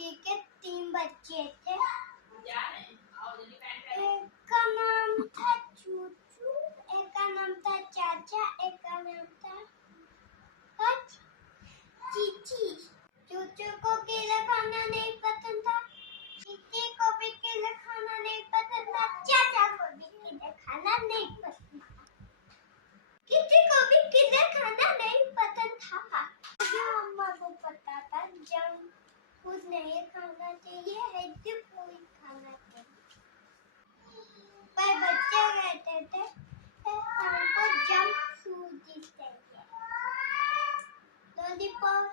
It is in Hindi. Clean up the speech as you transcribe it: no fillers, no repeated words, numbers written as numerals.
किटी के 3 बच्चे थे। एक का नाम था चूचू, एक का नाम था चाचा, एक का नाम था चीची। चूचू को केला खाना नहीं पसंद था, चीची को भी केला खाना नहीं पसंद था, चाचा को भी केला खाना नहीं पसंद था, किसी को भी केला खाना नहीं पसंद था। जो अम्मा को पता था जंक फूड नहीं खाना चाहिए, हेल्दी फूड खाना चाहिए। पर बच्चे कहते थे हमको जंक फूड ही चाहिए, लॉलीपॉप